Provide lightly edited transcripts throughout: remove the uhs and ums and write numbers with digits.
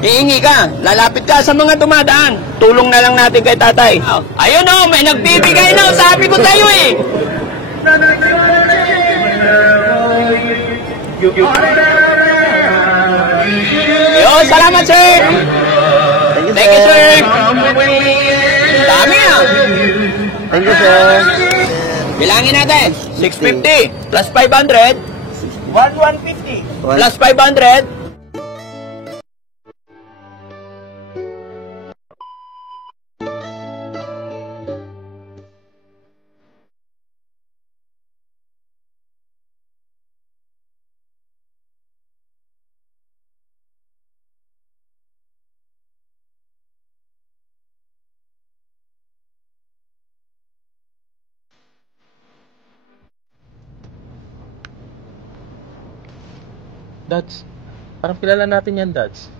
Iingi ka, lalapit ka sa mga dumadaan. Tulong na lang natin kay tatay. Ayun o, may nagbibigay na. Sabi ko tayo eh. Yo, salamat sir. Thank you sir. Dami ah. Thank you, sir. Bilangin natin. 650 plus 500. 1150 plus 500. Dads, parang kilala natin yan, Dads.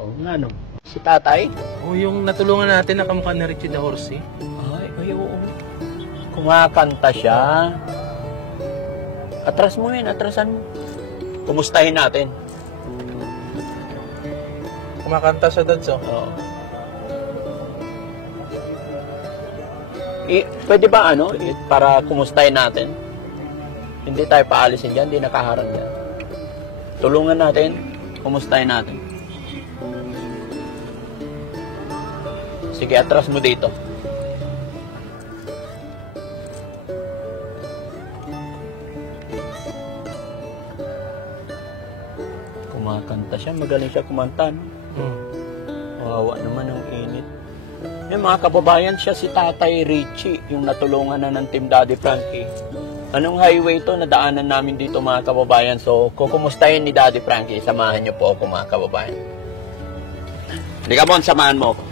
Oo nga no. Si tatay? O yung natulungan natin na kamukha ni Richie the Horsey. Ay, oo. Kumakanta siya. Atras mo yun, atrasan mo. Kumustahin natin. Kumakanta siya, Dads, oh. Oo. Pwede ba para kumustahin natin? Hindi tayo paalisin dyan, hindi nakaharang dyan. Tulungan natin, kumustahin natin. Sige, atras mo dito. Kumakanta siya, magaling siya kumanta. Wawa naman ang init. Yung mga kababayan, siya si Tatay Richie, yung natulungan na ng Team Daddy Frankie. Anong highway to? Nadaanan namin dito mga kababayan. So, kukumustahin ni Daddy Frankie. Samahan niyo po ako mga kababayan. Halika mo, samahan mo ako.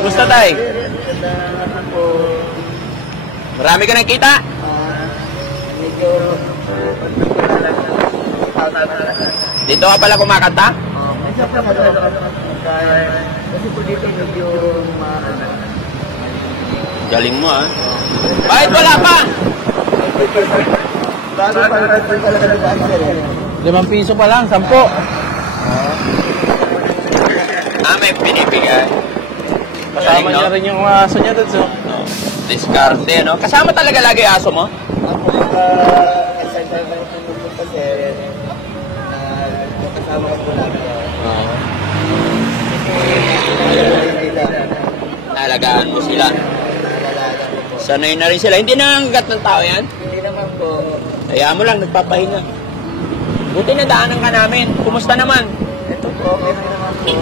Kumusta tay? Marami ka nakita? Medyo... Dito ka pala kumakanta? Kasi po dito medyo Galing mo ah. Bakit wala pa? bago talaga nag-answer eh. 5 piso pa lang, 10. May pinipigay. Kasama niya rin yung aso niya, Dads, oh. Diskarte, no? Kasama talaga lagi aso mo? Ako kasi kasama ko po namin. Alagaan mo sila. Sanay na rin sila. Hindi nangangagat ng tao yan? Hindi naman po. Hayaan mo lang, nagpapahinga. Buti na daanan ka namin. Kumusta naman? Ito po, okay naman po.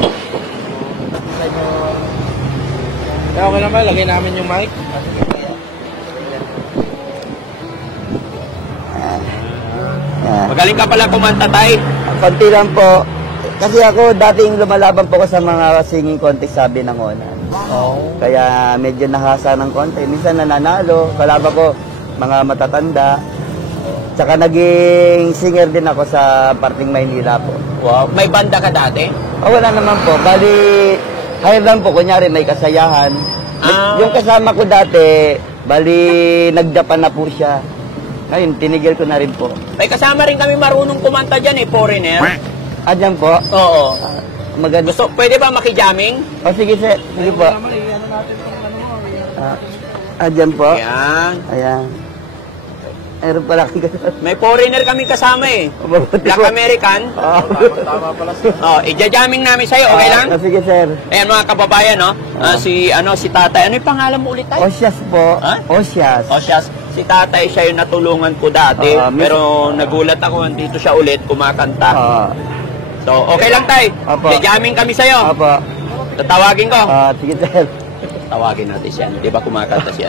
Kaya okay naman, lagay namin yung mic. Magaling ka pala kumanta, tay. Konti lang po. Kasi ako, dating lumalaban po ko sa mga singing contest sa Binangonan. Kaya medyo nahasa ng konti. Minsan nananalo. Kalaban ko mga matatanda. Tsaka naging singer din ako sa parting Maynila po. Wow. May banda ka dati? Wala naman po. Bali, hire lang po. Kunyari may kasayahan. Yung kasama ko dati, bali, nag-Japan na po siya. Ngayon, tinigil ko na rin po. May kasama rin kami marunong kumanta dyan foreigner. Dyan po? Oo. Maganda. Gusto, pwede ba makijaming? Sige, sir. Sige po. Dyan po? Ayan. Ayan. Meron pala kang May foreigner kami kasama Black American. Tama pala siya. Ija-jamming namin sa'yo, okay lang? Sige, sir. Ayan mga kababayan, no? Si tatay. Ano yung pangalan mo ulit tayo? Osyas po. Ha? Osyas. Osyas. Si tatay, siya yung natulungan ko dati. Pero nagulat ako, andito siya ulit, kumakanta. So, okay lang tay. Ija-jamming kami sa'yo. Opo. Tatawagin ko. Sige, sir. Tawagin natin siya. Di ba kumakanta siya?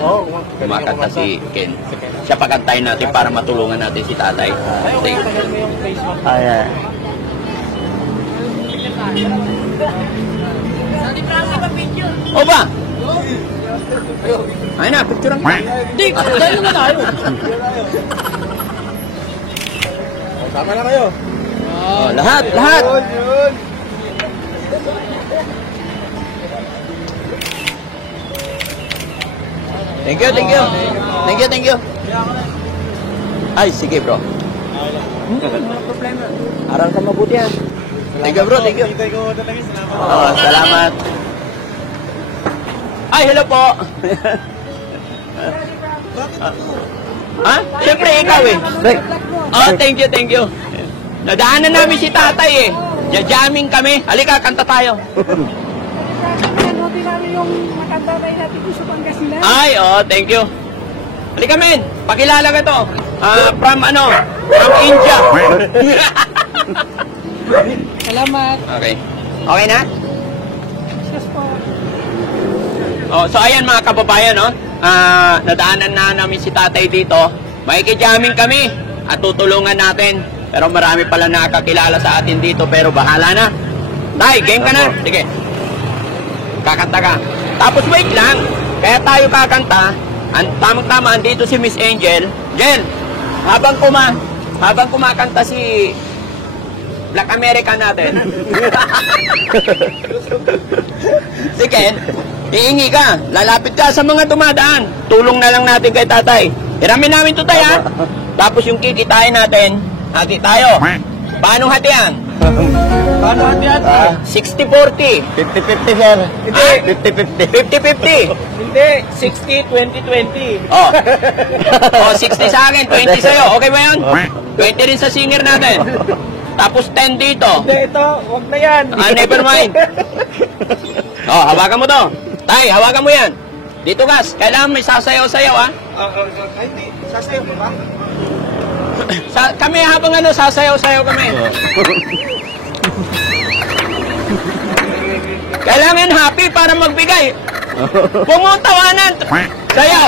Kumakanta si Ken. Siya pakantayin natin para matulungan natin si tatay. Ayan. O ba? Ayun na, picture ang... Di, dahil naman tayo. Tama na kayo. Lahat, lahat. Thank you, thank you. Thank you, thank you. Ay, sige bro. Wala problema. Aral ka mabuti ha. Thank you bro, thank you. Salamat. Ay, hello po. Ha? Siyempre, ikaw eh. Oh, thank you, thank you. Nadaanan namin si tatay eh. Jamming kami. Halika, kanta tayo. Nanotin namin yung matanda-tay natin sa Pangasinan. Ay, oh, thank you. Halika men, pakilala ka to. From India. Salamat. Okay. Okay na? Yes po. Oh, so ayan mga kababayan, no? Nadaanan na namin si tatay dito. Makikijamming kami at tutulungan natin. Pero marami pala nakakilala sa atin dito, pero bahala na. Tay, game ka na? Sige. Kakanta ka. Tapos wait lang. Kaya tayo kakanta. Tamang-tama, andito si Miss Angel. Angel, habang kumakanta si Black American natin. Si Ken, iingi ka. Lalapit ka sa mga dumadaan. Tulong na lang natin kay tatay. Hiramin namin to tayo, ha? Tapos yung kikitain natin, hati tayo. Paano hatian? Paano hatian? 60-40. 50-50, sir. Hindi. 50-50. 50-50. Hindi, 60-20-20. Oh. Oh, 60 sa akin, 20 sa'yo. Okay ba yun? 20 rin sa singer natin. Tapos 10 dito. Hindi, ito, huwag na yan. Never mind. Oh, hawakan mo to. Tay, hawakan mo yan. Dito, Gas. Kailangan may sasayaw-sayaw, ha? Ay, hindi, sasayaw mo ba? Kami habang sasayaw-sayaw kami. Kailangan happy para magbigay. Pumutawanan. Sayaw.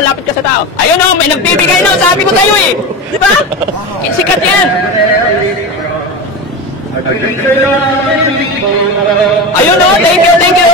Lapit ka sa tao. Ayun o, may nagbibigay na, sabi ko sa'yo eh. Di ba? Sikat yan. Ayun o, thank you, thank you.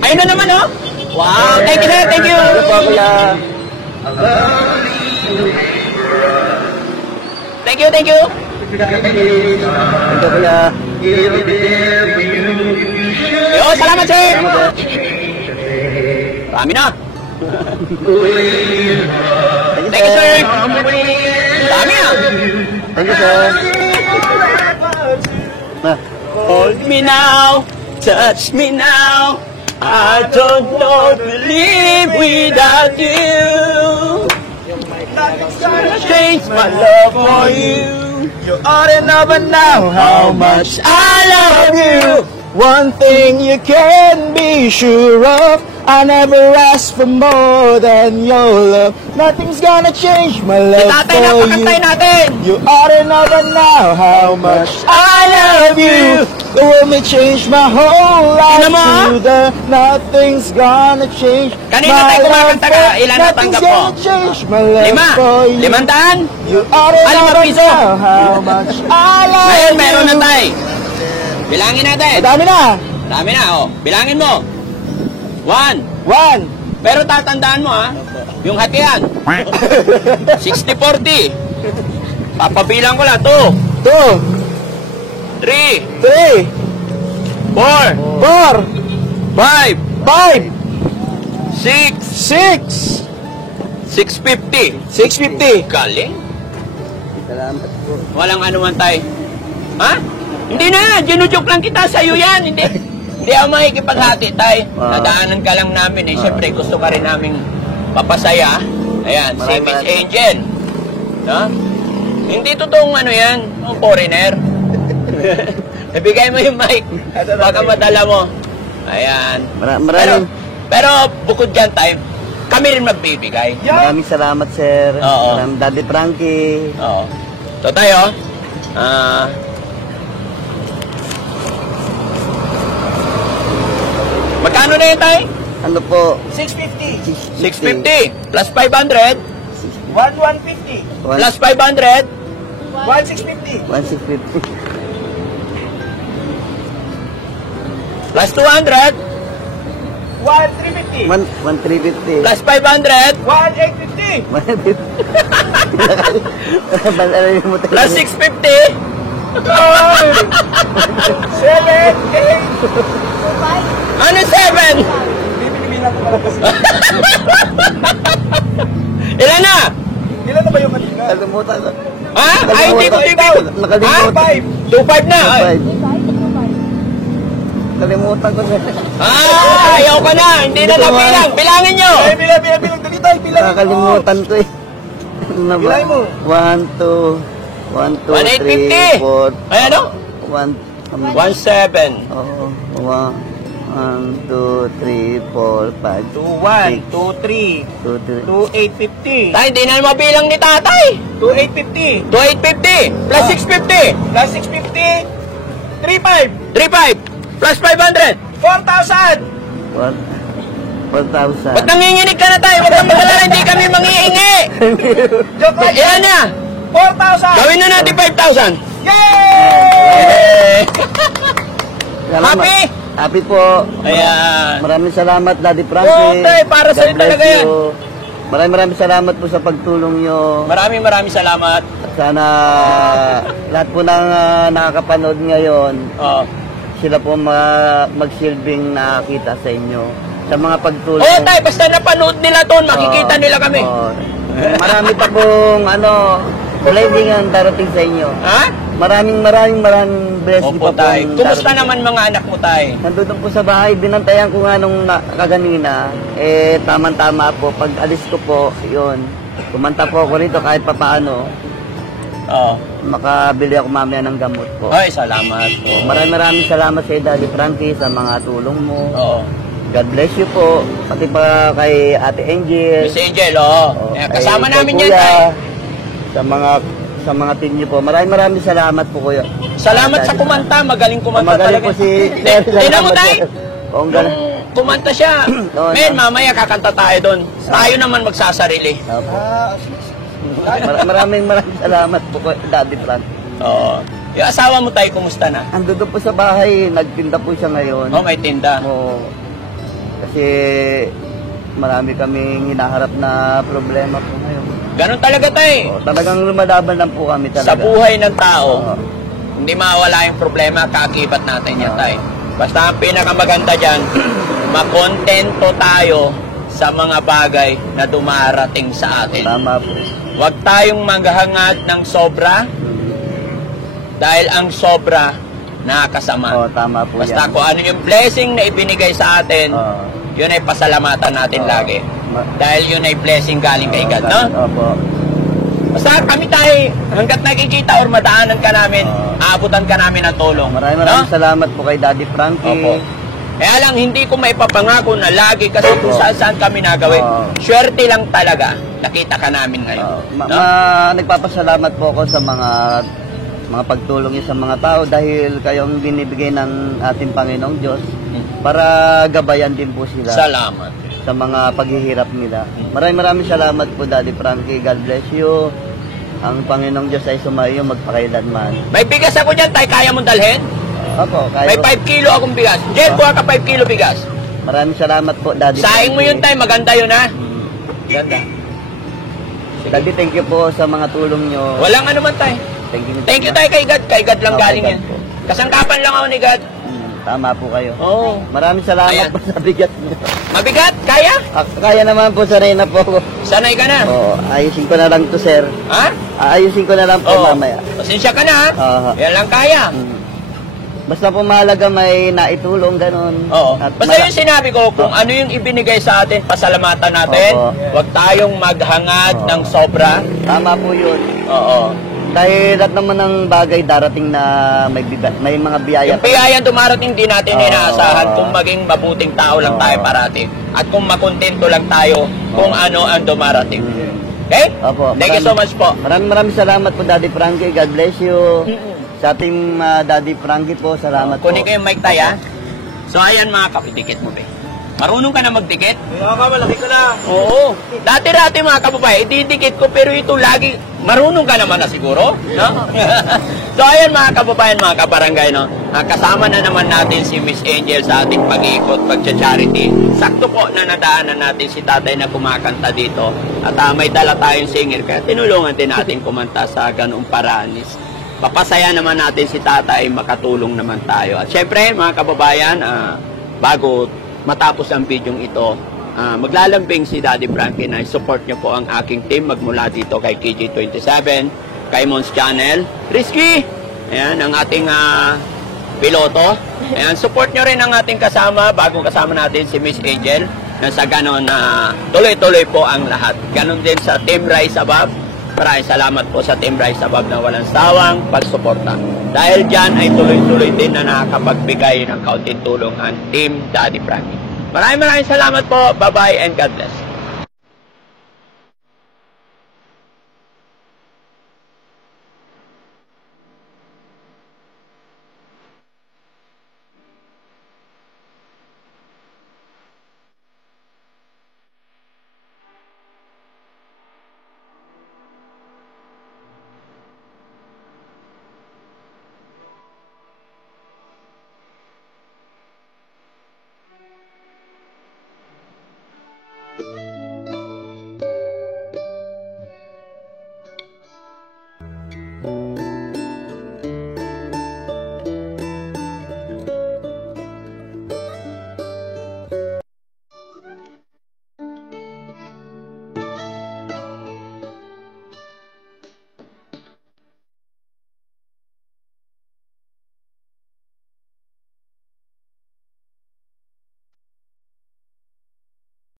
Ayun na naman oh. Wow, thank you sir, thank you. Ano po, kuya? Thank you, thank you. Ito, kuya. Yo, salamat sir. Rami na. Thank you sir. Dami na. Thank you, sir. Na. Hold me now, touch me now. I don't know to live without you. Nothing's gonna change my love for you. You ought to know by now how much I love you. One thing you can be sure of, I never ask for more than your love. Nothing's gonna change my love Tatay, for you. napakantay natin. You ought to know by now how much I love you. The world may change my whole life Tingnan mo, ah. to the nothing's gonna change Kanina my tayo love kumakanta ka, for ilan natanggap Nothing's mo? gonna change my love 5. for you. 500? You ought to know Alimang by piso. now how much I love Ngayon, you. meron na tayo. Bilangin natin. Madami na. Dami na, oh. Bilangin mo. 1. 1. Pero tatandaan mo, ha? Yung hatian. 60-40. Papabilang ko lang. 2, 2, 3, 3, 4, 4, 5, 5, 6, 6, 650. 650. Galing. Salamat po. Walang anuman tayo. Ha? Hindi na. Ginujoke lang kita. Sa'yo yan. Hindi ako makikipaghati tayo. Nadaanan ka lang namin eh. Siyempre gusto ka rin naming papasaya. Ayan. Si Maraming Miss maraming. Angel. No? Hindi totoong ano yan. Foreigner. Ibigay mo yung mic. Baka madala mo. Ayan. Maraming. Pero bukod dyan tayo, Kami rin magbibigay. Maraming salamat, sir. Oo. Maraming Daddy Frankie. Oo. So tayo, magkano na yun tayo? Ano po? 650. 650 plus 500 150. plus 500 1650. 1650. plus 200 1350. 1350. plus 500 1850. plus 650 7, 8. ano 7? Bibilang ko pala kasi. Ilan na? Ilan na ba yung kanina? Nakalimutan ko. Ha? Ay, hindi ko bibig. Nakalimutan. 2.5 na. Ay. Nakalimutan ko, sir. Ayaw ka na. Hindi na nabilang. Bilangin nyo. Ay, bilang. Dali tayo, bilang. Nakalimutan ko eh. Ano ba? Bilay mo. 1, 2, 1, 2, 3, 1850. 4, Ay, ano? 1, 17. Oo. 1, 2, 3, 4, 5, 21, 23, 2, 3. 2850. Tay, hindi na mabilang ni tatay. 2850. 2850 plus 650. Plus 650. 35. 35 plus 500. 4,000. 4,000. Ba't nanginginig ka na tayo? Huwag kang magalala, hindi kami mangiingi. Joke lang. Ilan na? 4,000. Gawin na natin 5,000. Yay! Salamat. Happy? Happy po. Ayan. Maraming salamat, Daddy Frankie. Oo, tay, para sa'yo God bless talaga yan. you. Maraming salamat po sa pagtulong nyo. Maraming salamat. At sana lahat po ng nakakapanood ngayon, Oh. sila po magsilbing nakakita sa inyo. Sa mga pagtulong. Oo, tay, basta napanood nila to, makikita nila kami. Marami pa pong blessing ang darating sa inyo. Ha? Maraming blessing Opo, pa tay. pong Kumusta darating. naman mga anak mo, tay? Nandun po sa bahay, binantayan ko nga nung kaganina, tamang-tama po. Pag alis ko po, yun, kumanta po ako rito kahit papaano, Oo. makabili ako mamaya ng gamot po. Ay, salamat. Oo. Maraming salamat sa Daddy Frankie sa mga tulong mo. Oo. God bless you po. Pati pa kay Ate Angel. Miss Angel, oo. Oo, Eh, kay kasama namin Kuya, yan, tay. Sa mga team niyo po. Maraming salamat po kuya. Salamat sa kumanta. Magaling kumanta Magaling talaga. po si Tingnan mo, tay. Oo, ang galing. Nung kumanta siya, Oo, men, no. mamaya kakanta tayo doon. Tayo naman magsasarili. Opo. Maraming salamat po kay Daddy Frank. Oo. Yung asawa mo, tay, kumusta na? Ando doon po sa bahay, nagtinda po siya ngayon. Oh, may tinda. Oo. Kasi marami kaming hinaharap na problema po ngayon. Ganun talaga, tay. Oo, talagang lumalaban lang po kami talaga. Sa buhay ng tao, Oo. hindi mawala yung problema, kakibat natin yan, tay. Basta ang pinakamaganda dyan, makontento tayo sa mga bagay na dumarating sa atin. Tama po. Huwag tayong maghangad ng sobra dahil ang sobra nakakasama. Oo, tama po Basta yan. kung ano yung blessing na ibinigay sa atin, Oo. yun ay pasalamatan natin Oo. lagi. Dahil yun ay blessing galing kay God, no? Opo. Basta kami tayo, hanggat nakikita or madaanan ka namin, Oo. aabutan ka namin ng tulong. Maraming salamat po kay Daddy Frankie. Opo. Kaya lang, hindi ko maipapangako na lagi kasi kung Opo. saan kami nagawin. Oo. Swerte lang talaga, nakita ka namin ngayon. No? Nagpapasalamat po ako sa mga pagtulong niyo sa mga tao dahil kayong binibigay ng ating Panginoong Diyos para gabayan din po sila Salamat. sa mga paghihirap nila. Maraming salamat po Daddy Frankie. God bless you. Ang Panginoong Diyos ay sumayo magpakailanman. May bigas ako dyan, tay, kaya mong dalhin? Opo, May 5 kilo akong bigas. Jen, buha ka 5 kilo bigas. Maraming salamat po Daddy Saing mo yun, tay, maganda yun, ha? Ganda. Daddy, thank you po sa mga tulong nyo. Walang ano man, tay. Thank you, tay, kay God. Kay God lang Okay, galing God yan. po. Kasangkapan lang ako ni God. Tama po kayo. Oo. Maraming salamat Ayan. po sa bigat nyo. Mabigat? Kaya? Kaya naman po, sanay na po ako. Sanay ka na. Oo, ayusin ko na lang to, sir. Ha? Ayusin ko na lang po Oo. mamaya. Pasensya ka na, ha? Oo. Yan lang kaya. Basta po mahalaga may naitulong, ganun. Oo. At Basta yung sinabi ko, kung ano yung ibinigay sa atin, pasalamatan natin. Opo. Huwag tayong maghangad Oo. ng sobra. Tama po yun. Oo. Dahil lahat naman ng bagay darating na may mga biyaya. Yung biyayang dumarating din natin Oo. inaasahan kung maging mabuting tao lang tayo Oo. parati. At kung makontento lang tayo kung ano ang dumarating. Okay? Opo. Thank you so much po. Maraming salamat po, Daddy Frankie. God bless you. Sa ating Daddy Frankie po, salamat po. Kunin ko yung mic tayo, ha? So, ayan mga kapidikit mo, be. Marunong ka na magdikit? Malaki ka na. Oo. Dati-dati mga kababae, ididikit ko, pero ito lagi, marunong ka naman na siguro, no? So, ayan mga kababayan, mga kabarangay, no? Kasama na naman natin si Miss Angel sa ating pag-iikot, pag-charity. Sakto po na nadaanan natin si tatay na kumakanta dito. At may dala tayong singer, kaya tinulungan din natin kumanta sa ganung paranis. Papasaya naman natin si tatay, makatulong naman tayo. At syempre, mga kababayan, bago matapos ang video ito, maglalambing si Daddy Frankie na support niyo po ang aking team magmula dito kay KJ27, kay Mons Channel, Risky, ayan, ang ating piloto. Ayan, support niyo rin ang ating kasama, bagong kasama natin si Miss Angel, na sa ganon na tuloy-tuloy po ang lahat. Ganon din sa Team Rise Above. Maraming salamat po sa Team Rise Above na walang sawang pagsuporta. Dahil dyan ay tuloy-tuloy din na nakakapagbigay ng kaunting tulong ang Team Daddy Frankie. Maraming salamat po. Bye-bye and God bless.